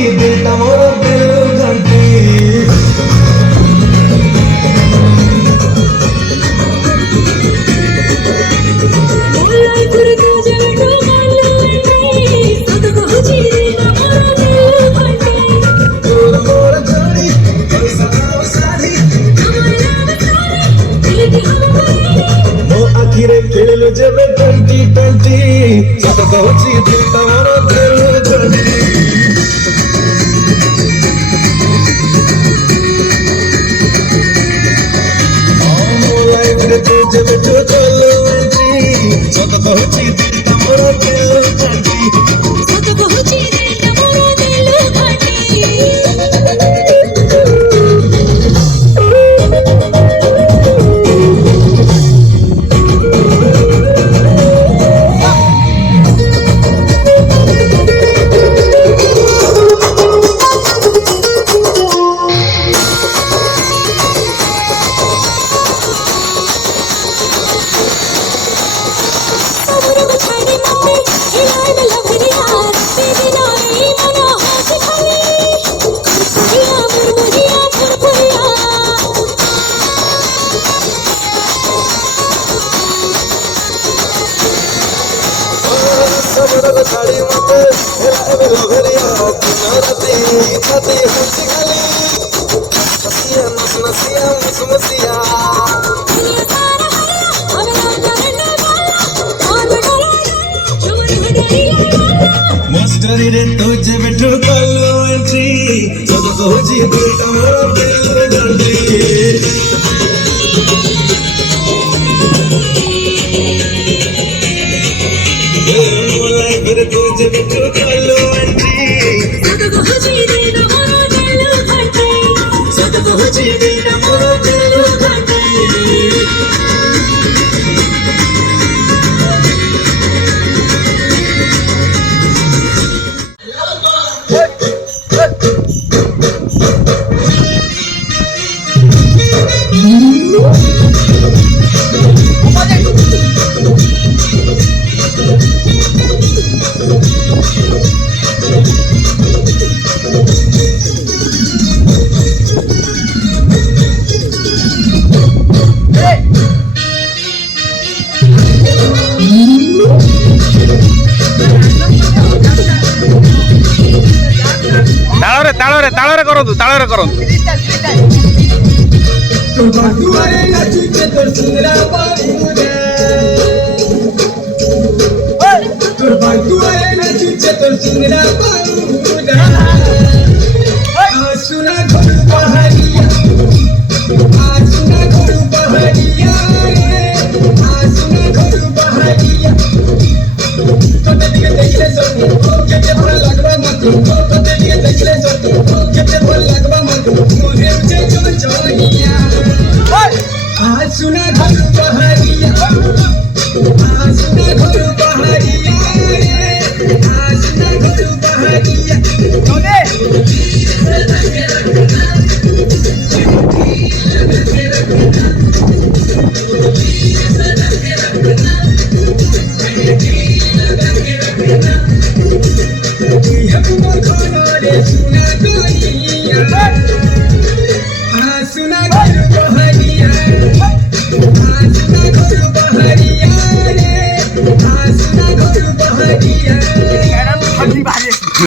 ହଉଛି ଦିଟା ମୋର ବେଲୁ ଘଣ୍ଟି खेलु जेबे 2020 सत कहूची दिल तमरो बेलु घंटी लाइफ रे तू जेबे चलो एंट्री सत कहूची दिल तमरो बेलु घंटी सत कहूची दिल तमरो बेलु घंटी साड़ी मत हेला लोभरिया नरती छाती हुंची खाली नसिया नसिया मुसमुसिया मस्टरी रे तू जब ठुकलो एंट्री सब कहूची दिल तमरो बेलु घंटी फिर तुझे बिट्टू चलो एंट्री सद कहूची दिल तमरो बेलु घंटी सद कहूची दिल तमरो बेलु घंटी ताଳରେ କରନ୍ତୁ ତାଳରେ କରନ୍ତୁ दुआरे नाचुचे तोर सुंदरा बाबूरे तोर दुआरे नाचुचे तोर सुंदरा बाबूरे सुना घर पहाड़िया सुना घर पहाड़िया सुना घर पहाड़िया कते दिए देखले सब केते भरा लगबा मत कते दिए देखले सब केते भरा लगबा मत मोहे उचे चल चलिया सुना घर पहाड़िया सुना घर पहाड़िया सुना घर पहाड़िया सुना घर पहाड़िया सुना घर पहाड़िया रे सुना घर पहाड़िया